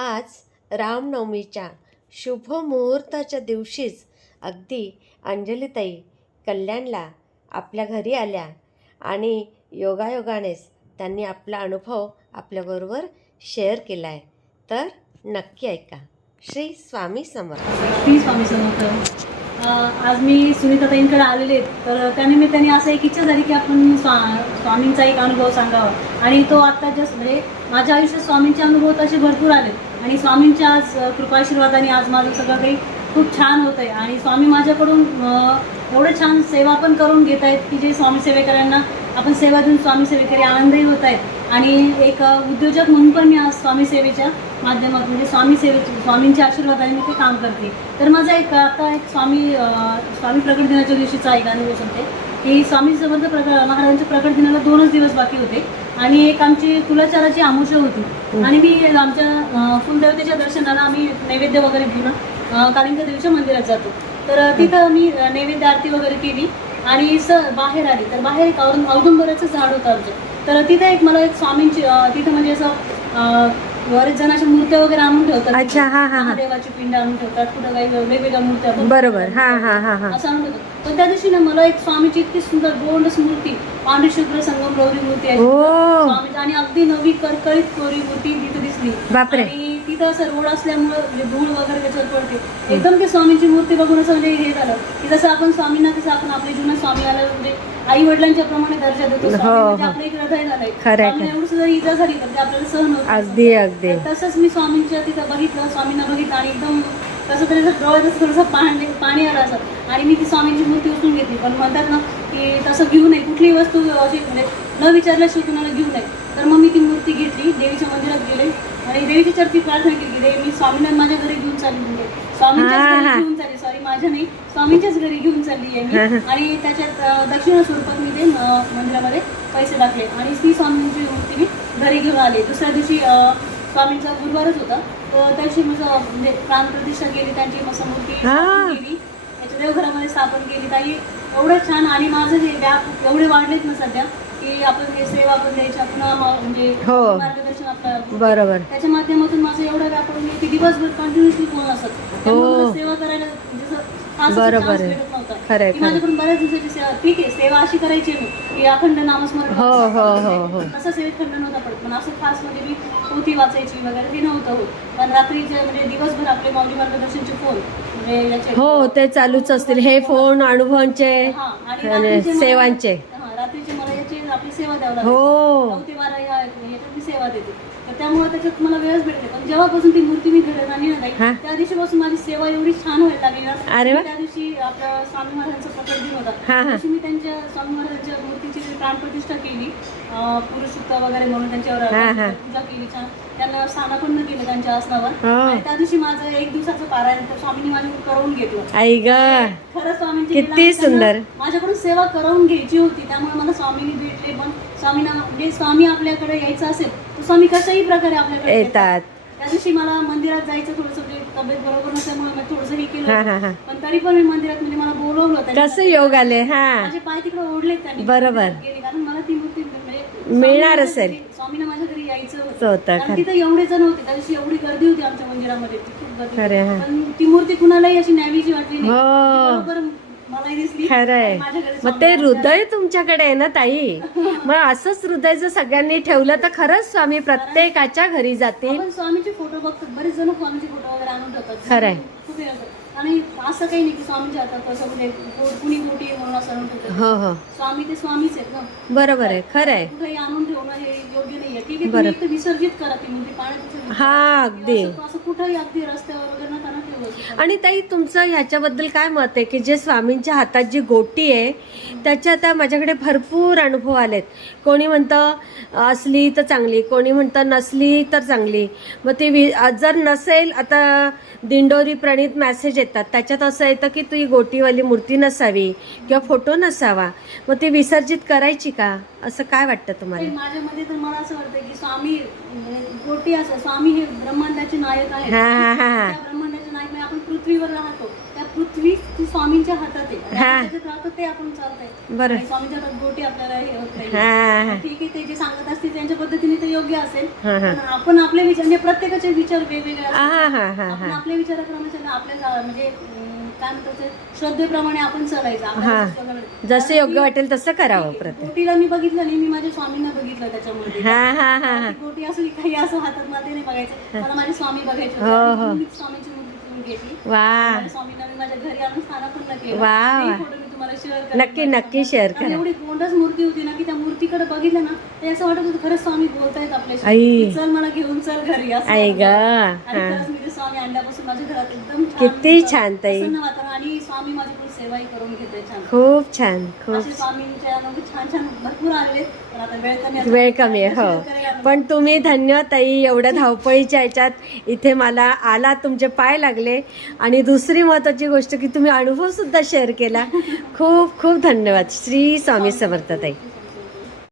आज रामनवमीच्या शुभ मुहूर्ताच्या दिवशीच अगदी अंजलीताई कल्याणला आपल्या घरी आल्या आणि योगायोगानेच त्यांनी आपला अनुभव आपल्याबरोबर शेअर केला आहे तर नक्की ऐका. श्री स्वामी समर्थ. श्री स्वामी समर्थ. आज मी सुनीताताईंकडे आलेले आहेत. तर त्यानिमित्ताने असं एक इच्छा झाली की आपण स्वा स्वामींचा एक अनुभव सांगावा. आणि तो आत्ता जस्ट म्हणजे माझ्या आयुष्यात स्वामींचे अनुभव तसे भरपूर आले आणि स्वामींच्या आज कृपाशीर्वादाने आज माझं सगळं काही खूप छान होत आहे आणि स्वामी माझ्याकडून एवढं छान सेवा पण करून घेत आहेत की जे स्वामी सेवेकरांना आपण सेवा देऊन स्वामी सेवेकरी आनंदही होत आहेत आणि एक उद्योजक म्हणून पण मी आज स्वामी सेवेच्या माध्यमातून म्हणजे स्वामी सेवेचे स्वामींच्या आशीर्वादाने मी ते काम करते. तर माझा एक आता एक स्वामी स्वामी प्रकट दिनाच्या दिवशीचा एक अनुभव सांगते. की स्वामी समर्थ प्रक महाराजांच्या प्रकट दिनाला दोनच दिवस बाकी होते. आणि एक आमची कुलाचाराची आमुषा होती. आणि मी आमच्या कुलदेवतेच्या दर्शनाला आम्ही नैवेद्य वगैरे घेऊन कालिंका देवीच्या मंदिरात जातो. तर अ, तिथं मी नैवेद्य आरती वगैरे केली. आणि स बाहेर आली. तर बाहेर एक औदुं औदुंबराचं झाड होतं आमचं. तर तिथं एक मला एक स्वामींची तिथं म्हणजे असं बरेच जण अशा मूर्त्या वगैरे आणून ठेवतात अच्छा, हा, हा, हा. महादेवाची पिंड आणून ठेवतात कुठं काही वेगवेगळ्या मूर्त्या बरोबर. हां हां हां हां असं आणून ठेवतात पण त्या दिवशी ना मला एक स्वामीची इतकी सुंदर गोंडस मूर्ती पांढरी शुभ्र संगम गौरी मूर्ती आहे ओ स्वामीची आणि अगदी नवी करकळीत कोरी मूर्ती तिथं दिसली बापरे. आणि तिथं असं रोड असल्यामुळं म्हणजे धूळ वगैरे त्याच्यावर पडते. एकदम ते स्वामींची मूर्ती बघून असं म्हणजे हे झालं. की जसं आपण स्वामींना कसं आपण आपले जुना स्वामी आला म्हणजे आई वडिलांच्या प्रमाणे दर्जा देतो. हो, स्वामी म्हणजे हो. आपलं एक हृदय झालंय. खरंय, स्वामींना एवढं सुद्धा इजा झाली तर ते आपल्याला सहन होत नाही. अगदी अगदी. तर तसंच मी स्वामींच्या तिथं बघितलं स्वामींना बघितलं आणि एकदम कसं तरी असं डोळ्यात थोडंसं पाणी पाणी आलं असं. आणि मी ती स्वामींची मूर्ती उचलून घेतली. पण म्हणतात ना की तसं घेऊ नये. कुठलीही वस्तू अशी म्हणजे न विचारल्याशिवाय कुणाला घेऊ नये. तर मग मी ती मूर्ती घेतली. देवीच्या मंदिरात गेले. आणि देवीच्या चरती प्रार्थना केली की देवी मी स्वामींना माझ्या घरी घेऊन चालली म्हणजे स्वामींच्याच हा, घरी. घेऊन चालली. सॉरी माझ्या नाही. स्वामींच्याच घरी घेऊन चालली आहे मी. आणि त्याच्यात अं, दक्षिणा स्वरूपात मी ते अं, मंदिरामध्ये पैसे टाकले. आणि ती स्वामींची मूर्ती मी घरी घेऊन आले. दुसऱ्या दिवशी अं, स्वामींचा गुरुवारच होता. तर त्या दिवशी माझं म्हणजे प्राणप्रतिष्ठा केली. त्यांची मस्त मूर्ती हा. स्थापन केली. त्याच्या देवघरामध्ये स्थापन केली. ताई एवढं छान. आणि माझं हे व्याप एवढे वाढलेत ना सध्या की आपण हे सेवा पण द्यायच्या पुन्हा म- म्हणजे हो. मार्गदर्शन बरोबर त्याच्या माध्यमातून माझं एवढं व्याप होऊन की दिवसभर कंटिन्युअसली फोन असत त्यामुळे मला सेवा करायला जसं हो. बरोबर chance आहे. भेटत नव्हता. खरंय, की खरंय. माझ्याकडून बऱ्याच दिवसाची सेवा ठीक आहे सेवा अशी करायची मी की अखंड नामस्मरण हो, हो, हो, हो. तसं सेवेत खंड नव्हता पडत पण असं खास म्हणजे मी पोथी वाचायची वगैरे ते नव्हतं होत पण रात्रीचे म्हणजे दिवसभर आपले मौली मार्गदर्शनचे फोन म्हणजे याचे हो ते चालूच असतील हे फोन अनुभवांचे हा, आणि आणि रात्रीचे मला- सेवांचे हा, रात्रीचे मला याची आपली सेवा द्यावं लागते हो नऊ ते बारा या याच्यात मी सेवा देते तर त्यामुळे त्याच्यात मला वेळच भेटते पण जेव्हापासून ती मूर्ती मी घडत आणली ना ताई, हा. त्या दिवशीपासून माझी सेवा एवढी छान व्हायला लागली ना अरे वा. त्या दिवशी आपल्या स्वामी महाराजांचा प्रकट दिन होता हा, हा. दिवशी मी त्यांच्या स्वामी महाराजांच्या मूर्तीची जी प्राणप्रतिष्ठा केली अं, पुरुषुक्त वगैरे म्हणून त्यांच्यावर हा, हा. पूजा केली छान त्यांना स्थानापन्न केलं त्यांच्या आसनावर हो. आणि त्या दिवशी माझं एक दिवसाचं पारायण त्या स्वामींनी माझ्याकडून करवून घेतलं आई ग खरं स्वामींची किती लीला सुंदर. माझ्याकडून सेवा करवून घ्यायची होती त्यामुळे मला स्वामींनी भेटले पण स्वामींना म्हणजे स्वामी आपल्याकडे यायचं असेल तर स्वामी कशाही प्रकारे आपल्याकडे येतात त्या दिवशी मला मंदिरात जायचं थोडंसं म्हणजे तब्येत बरोबर नसल्यामुळे मी थोडंसं हे केलं हा. हा हा पण तरी पण मी मंदिरात म्हणजे मला बोलवलं त्यांनी. कसं योग आले हा माझे पाय तिकडे ओढलेत त्यांनी बरोबर. मंदिरात गेले. कारण मला ती मूर्ती म्हणजे मिळणार स्वामी माझ्या असेल. घरी- स्वामींना माझ्या घरी यायचं होतं, होतं खरं. कारण तिथे एवढे जण होते त्या दिवशी एवढी गर्दी होती आमच्या मंदिरामध्ये ती खूप गर्दी. खरं, हा. पण ती मूर्ती कुणालाही अशी न्यावीची वाटली नाही हो. ती बरोबर माझ्या घरी मग ते स्वामी हृदय तुमच्याकडे आहे ना ताई? मग असंच हृदय जर सगळ्यांनी ठेवलं तर खरंच स्वामी प्रत्येकाच्या घरी जातील. स्वामीचे फोटो बघतो. बरेच जण स्वामीचे फोटो वगैरे आणून ठेवतात खरंय. खूप हे असतं. आणि असं काही नाही की स्वामीच्या हातात असं कुणी मोठी आहे म्हणून असं हो हो. स्वामी ते स्वामीच आहेत ना. बरोबर आहे. खरं आहे कुठेही आणून ठेवणं हे योग्य ठीक आहे. तुम्ही इथे विसर्जित करा ती म्हणजे पाण्यात. हा अगदी. असं कुठेही अगदी रस्त्यावर वगैरे. आणि ताई तुमचं ह्याच्याबद्दल काय मत आहे की जे स्वामींच्या हातात जी गोटी आहे त्याच्या आता माझ्याकडे भरपूर अनुभव आलेत. कोणी म्हणतं असली तर चांगली कोणी म्हणतं नसली तर चांगली. मग ती वि जर नसेल आता दिंडोरी प्रणित मेसेज येतात. त्याच्यात असं येतं की ती गोटीवाली मूर्ती नसावी किंवा फोटो नसावा. मग ती विसर्जित करायची का? असं काय वाटतं तुम्हाला? माझ्यामध्ये तर मला असं वाटतं की स्वामी म्हणजे गोटी असं स्वामी हे ब्रह्मांडाचे नायक हा हा हा. त्या ब्रह्मांडाचे नाही आपण पृथ्वीवर राहतो. त्या पृथ्वी ती स्वामींच्या हातात आहे. राहतो ते आपण चालतंय. बरं. स्वामींच्या हातात गोटी आपल्याला हे होत नाही ठीक आहे ते जे सांगत असतील त्यांच्या पद्धतीने ते योग्य असेल. पण आपण आपले विचार म्हणजे प्रत्येकाचे विचार वेगवेगळे आपण आपल्या विचाराप्रमाणे आपल्या म्हणजे काय म्हणतात श्रद्धेप्रमाणे आपण चालायचं. जसं योग्य वाटेल तसं करावं प्रत्येक. गोटीला मी बघितलं नाही मी माझ्या स्वामींना बघितलं त्याच्यामध्ये हा हा हा हा. ती गोटी असू की काही असं हातात मला ते नाही बघायचं मला माझे स्वामी बघायचे हो. हो. स्वामींची वा माझ्या स्वामींना मी माझ्या घरी आणून स्थानापन्न केलं वा, तेही वा. फोटो मी तुम्हाला शेअर करेन. नक्की, नक्की आणि करा. एवढी गोंडच मूर्ती होती ना की त्या मूर्तीकडे बघितलं ना ते असं वाटत होतं खरंच स्वामी बोलतायत आपल्याशी आई. की चल मला घेऊन चल घरी असं आई ग. आणि हा खरंच मी ते स्वामी आणल्यापासून माझ्या घरात एकदम छान किती होतं. छान ताई. प्रसन्न वातावरण आणि स्वामी माझी सेवाही करून घेते छान. खूप छान खूप असे स्वामींच्या छान छान भरपूर आलेले पण आता वेळ कमी आहे. वेळ कमी आहे share हो. पण तुम्ही धन्य ताई एवढ्या धावपळीच्या ह्याच्यात इथे मला आला तुमचे पाय लागले. आणि दुसरी महत्वाची गोष्ट की तुम्ही अनुभव सुद्धा शेअर केला. खूप खूप धन्यवाद. श्री स्वामी समर्थ ताई.